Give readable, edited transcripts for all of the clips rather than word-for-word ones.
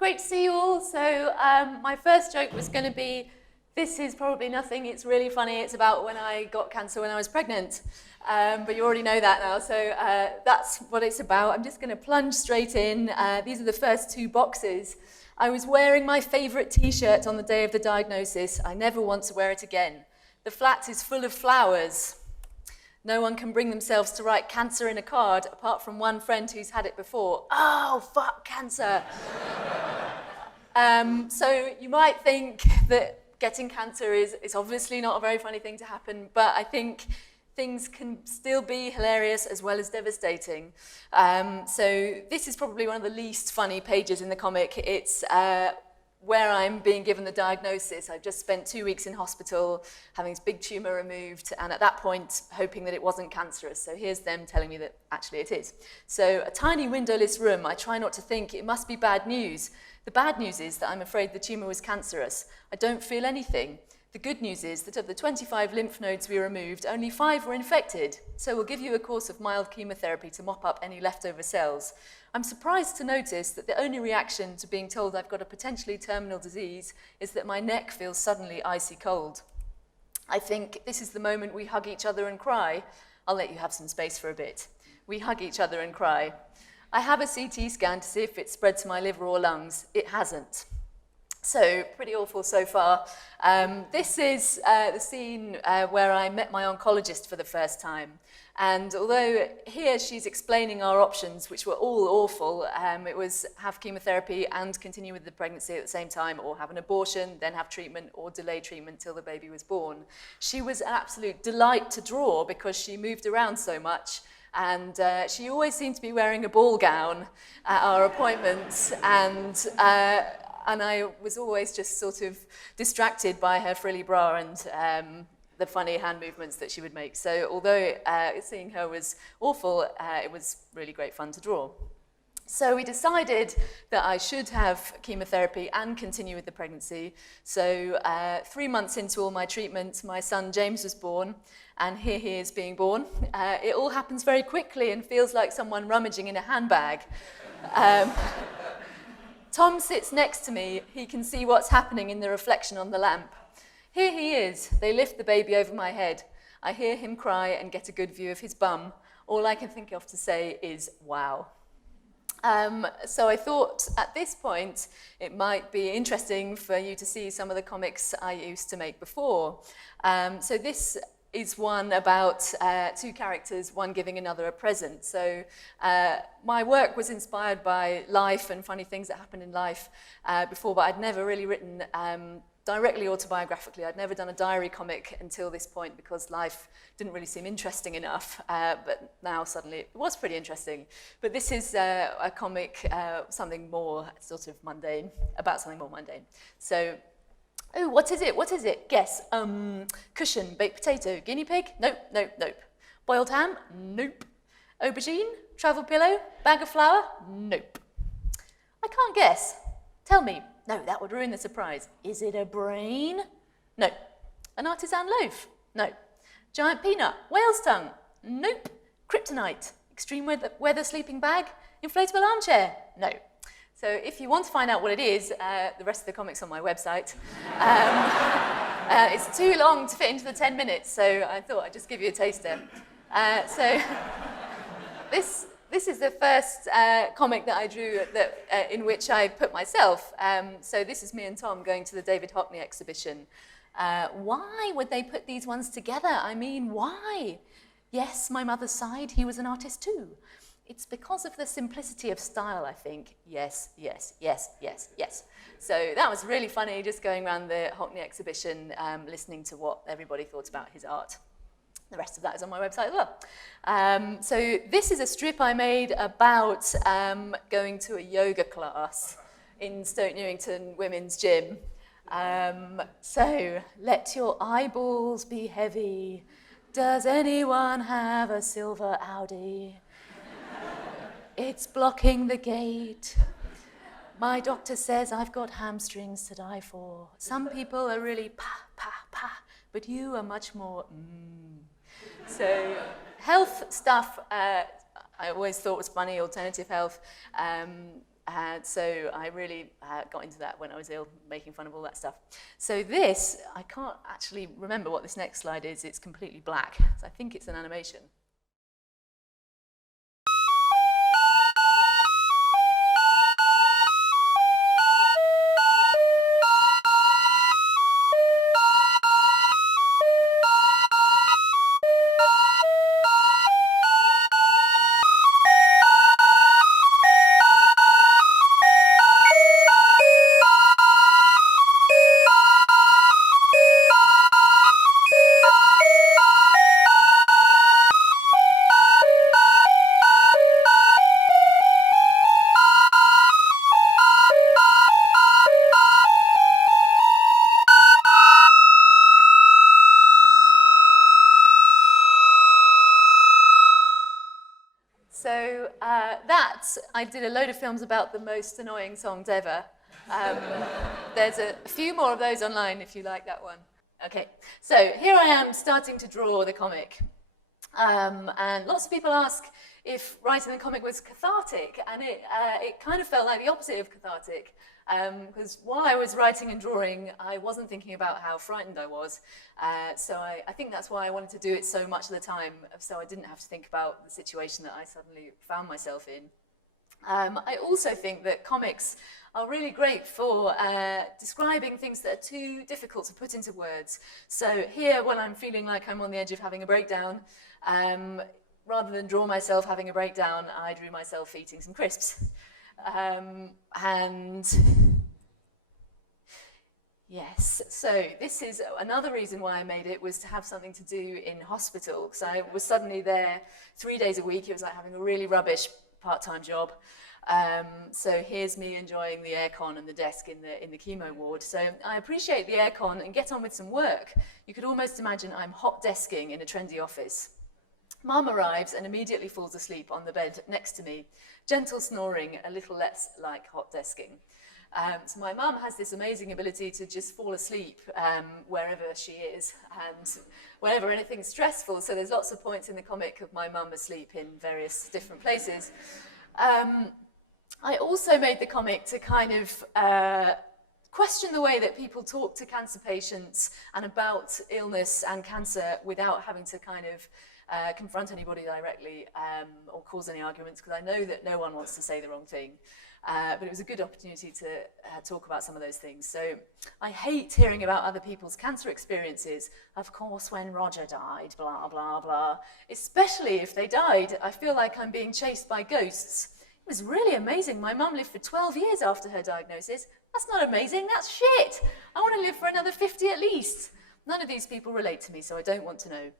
Great to see you all. So my first joke was going to be, this is probably nothing, it's really funny, it's about when I got cancer when I was pregnant. But you already know that now, so that's what it's about. I'm just going to plunge straight in. These are the first two boxes. I was wearing my favourite t-shirt on the day of the diagnosis. I never want to wear it again. The flat is full of flowers. No one can bring themselves to write cancer in a card, apart from one friend who's had it before. Oh, fuck cancer. So you might think that getting cancer is obviously not a very funny thing to happen, but I think things can still be hilarious as well as devastating. So this is probably one of the least funny pages in the comic. It's where I'm being given the diagnosis. I've just spent 2 weeks in hospital having this big tumour removed, and at that point hoping that it wasn't cancerous. So here's them telling me that actually it is. So a tiny windowless room. I try not to think it must be bad news. The bad news is that I'm afraid the tumour was cancerous. I don't feel anything. The good news is that of the 25 lymph nodes we removed, only 5 were infected. So we'll give you a course of mild chemotherapy to mop up any leftover cells. I'm surprised to notice that the only reaction to being told I've got a potentially terminal disease is that my neck feels suddenly icy cold. I think this is the moment we hug each other and cry. I'll let you have some space for a bit. We hug each other and cry. I have a CT scan to see if it's spread to my liver or lungs. It hasn't. So, pretty awful so far. This is the scene where I met my oncologist for the first time. And although here she's explaining our options, which were all awful, it was have chemotherapy and continue with the pregnancy at the same time, or have an abortion, then have treatment, or delay treatment till the baby was born. She was an absolute delight to draw because she moved around so much. And she always seemed to be wearing a ball gown at our appointments. And I was always just sort of distracted by her frilly bra and the funny hand movements that she would make. So although seeing her was awful, it was really great fun to draw. So we decided that I should have chemotherapy and continue with the pregnancy. So 3 months into all my treatment, my son James was born, and here he is being born. It all happens very quickly and feels like someone rummaging in a handbag. Tom sits next to me. He can see what's happening in the reflection on the lamp. Here he is. They lift the baby over my head. I hear him cry and get a good view of his bum. All I can think of to say is, wow. So I thought at this point it might be interesting for you to see some of the comics I used to make before. So this is one about 2 characters, one giving another a present. So my work was inspired by life and funny things that happen in life before, but I'd never really written directly autobiographically. I'd never done a diary comic until this point because life didn't really seem interesting enough, but now suddenly it was pretty interesting. But this is a comic, something more sort of mundane, about something more mundane. So, oh, what is it? What is it? Guess. Cushion, baked potato, guinea pig? Nope, nope, nope. Boiled ham? Nope. Aubergine? Travel pillow? Bag of flour? Nope. I can't guess. Tell me. No, that would ruin the surprise. Is it a brain? No. An artisan loaf? No. Giant peanut? Whale's tongue? Nope. Kryptonite? Extreme weather sleeping bag? Inflatable armchair? No. So if you want to find out what it is, the rest of the comic's on my website. It's too long to fit into the 10 minutes, so I thought I'd just give you a taster. So this is the first comic that I drew in which I put myself. So this is me and Tom going to the David Hockney exhibition. Why would they put these ones together? I mean, why? Yes, my mother's side, he was an artist too. It's because of the simplicity of style, I think. Yes, yes, yes, yes, yes. So that was really funny, just going around the Hockney exhibition, listening to what everybody thought about his art. The rest of that is on my website as well. So this is a strip I made about going to a yoga class in Stoke Newington Women's Gym. So, let your eyeballs be heavy. Does anyone have a silver Audi? It's blocking the gate. My doctor says I've got hamstrings to die for. Some people are really pa, pa, pa, but you are much more So health stuff, I always thought was funny, alternative health. So I really got into that when I was ill, making fun of all that stuff. So this, I can't actually remember what this next slide is. It's completely black. So I think it's an animation. So I did a load of films about the most annoying songs ever. There's a few more of those online if you like that one. Okay, so here I am starting to draw the comic. And lots of people ask if writing the comic was cathartic, and it kind of felt like the opposite of cathartic. Because while I was writing and drawing, I wasn't thinking about how frightened I was. So I think that's why I wanted to do it so much of the time, so I didn't have to think about the situation that I suddenly found myself in. I also think that comics are really great for describing things that are too difficult to put into words. So here, when I'm feeling like I'm on the edge of having a breakdown, rather than draw myself having a breakdown, I drew myself eating some crisps. And yes, so this is another reason why I made it, was to have something to do in hospital, because I was suddenly there 3 days a week. It was like having a really rubbish part-time job. So here's me enjoying the aircon and the desk in the chemo ward. So I appreciate the aircon and get on with some work. You could almost imagine I'm hot desking in a trendy office. Mum arrives and immediately falls asleep on the bed next to me. Gentle snoring, a little less like hot desking. So my mum has this amazing ability to just fall asleep wherever she is and whenever anything's stressful. So there's lots of points in the comic of my mum asleep in various different places. I also made the comic to kind of question the way that people talk to cancer patients and about illness and cancer without having to kind of confront anybody directly or cause any arguments, because I know that no one wants to say the wrong thing. But it was a good opportunity to talk about some of those things. So I hate hearing about other people's cancer experiences. Of course, when Roger died, blah, blah, blah. Especially if they died, I feel like I'm being chased by ghosts. It was really amazing. My mum lived for 12 years after her diagnosis. That's not amazing, that's shit. I want to live for another 50 at least. None of these people relate to me, so I don't want to know.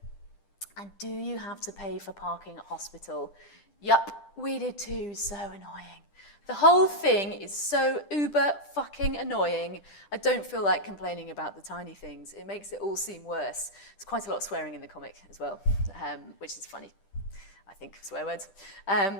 And do you have to pay for parking at hospital? Yup, we did too, so annoying. The whole thing is so uber fucking annoying. I don't feel like complaining about the tiny things. It makes it all seem worse. There's quite a lot of swearing in the comic as well, which is funny. I think, swear words.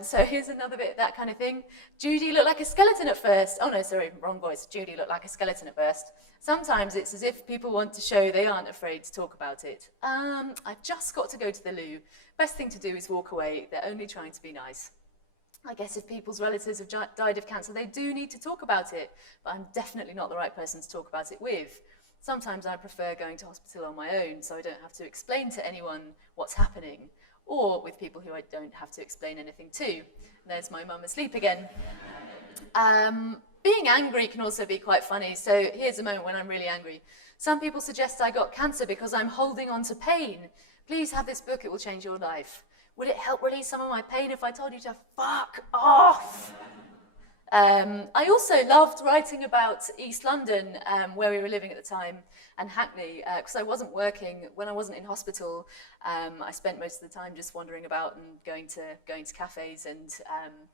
So here's another bit, that kind of thing. Judy looked like a skeleton at first. Oh no, sorry, wrong voice. Judy looked like a skeleton at first. Sometimes it's as if people want to show they aren't afraid to talk about it. I've just got to go to the loo. Best thing to do is walk away. They're only trying to be nice. I guess if people's relatives have died of cancer, they do need to talk about it, but I'm definitely not the right person to talk about it with. Sometimes I prefer going to hospital on my own, so I don't have to explain to anyone what's happening, or with people who I don't have to explain anything to. There's my mum asleep again. Being angry can also be quite funny, so here's a moment when I'm really angry. Some people suggest I got cancer because I'm holding on to pain. Please have this book, it will change your life. Would it help release some of my pain if I told you to fuck off? I also loved writing about East London, where we were living at the time, and Hackney, because I wasn't working. When I wasn't in hospital, I spent most of the time just wandering about and going to cafes and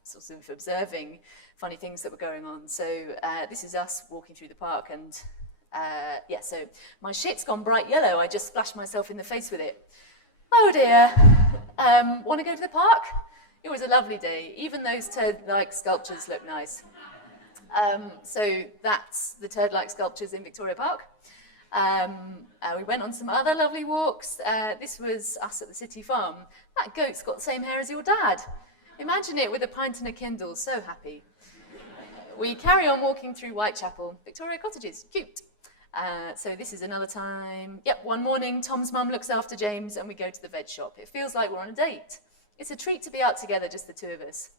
sort of observing funny things that were going on. So this is us walking through the park, and yeah, so my shit's gone bright yellow. I just splashed myself in the face with it. Oh dear. Want to go to the park? It was a lovely day. Even those turd-like sculptures look nice. So that's the turd-like sculptures in Victoria Park. We went on some other lovely walks. This was us at the city farm. That goat's got the same hair as your dad. Imagine it with a pint and a Kindle, so happy. we carry on walking through Whitechapel. Victoria Cottages, cute. So this is another time. Yep, one morning, Tom's mum looks after James and we go to the veg shop. It feels like we're on a date. It's a treat to be out together, just the two of us.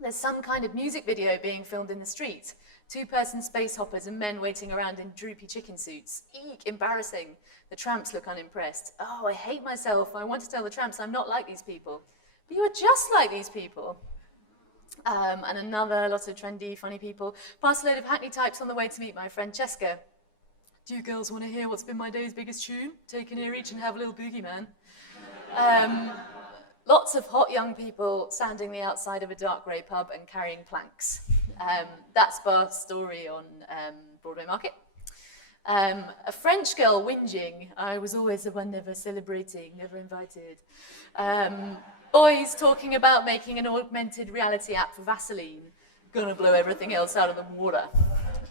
There's some kind of music video being filmed in the street. Two-person space hoppers and men waiting around in droopy chicken suits. Eek, embarrassing. The tramps look unimpressed. Oh, I hate myself. I want to tell the tramps I'm not like these people. But you are just like these people. And another lot of trendy, funny people. Past a load of hackney types on the way to meet my friend Cheska. Do you girls want to hear what's been my day's biggest tune? Take an ear each and have a little boogie, man. Lots of hot young people standing the outside of a dark grey pub and carrying planks. That's Barth's story on Broadway Market. A French girl whinging. I was always the one never celebrating, never invited. Boys talking about making an augmented reality app for Vaseline. Gonna blow everything else out of the water.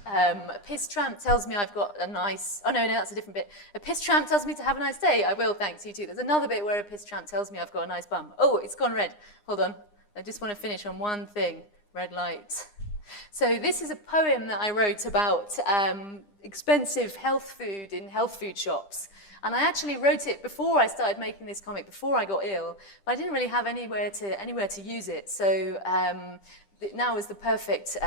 A piss tramp tells me I've got a nice... Oh, no, that's a different bit. A piss tramp tells me to have a nice day. I will, thanks, you too. There's another bit where a piss tramp tells me I've got a nice bum. Oh, it's gone red. Hold on. I just want to finish on one thing. Red light. So this is a poem that I wrote about expensive health food in health food shops. And I actually wrote it before I started making this comic, before I got ill. But I didn't really have anywhere to use it. So... now is the perfect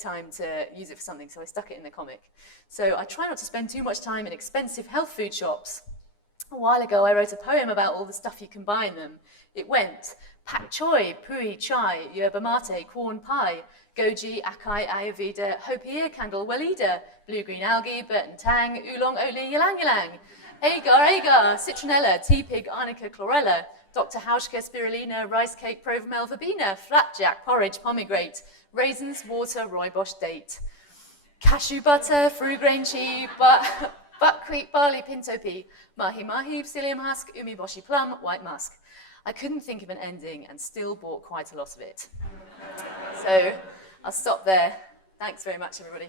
time to use it for something, so I stuck it in the comic. So I try not to spend too much time in expensive health food shops. A while ago, I wrote a poem about all the stuff you can buy in them. It went, pak choi, pui, chai, yerba mate, corn pie, goji, acai, ayurveda, hopi ear candle, weleda, blue-green algae, Burton tang, oolong, oli, ylang ylang, agar, citronella, tea pig, arnica, chlorella, Dr. Hauschka, spirulina, rice cake, provamel, verbena, flapjack, porridge, pomegranate, raisins, water, rooibos date, cashew butter, fruit-grain cheese, buckwheat, barley, pinto pea, mahi-mahi, psyllium husk, umeboshi plum, white musk. I couldn't think of an ending and still bought quite a lot of it. So I'll stop there. Thanks very much, everybody.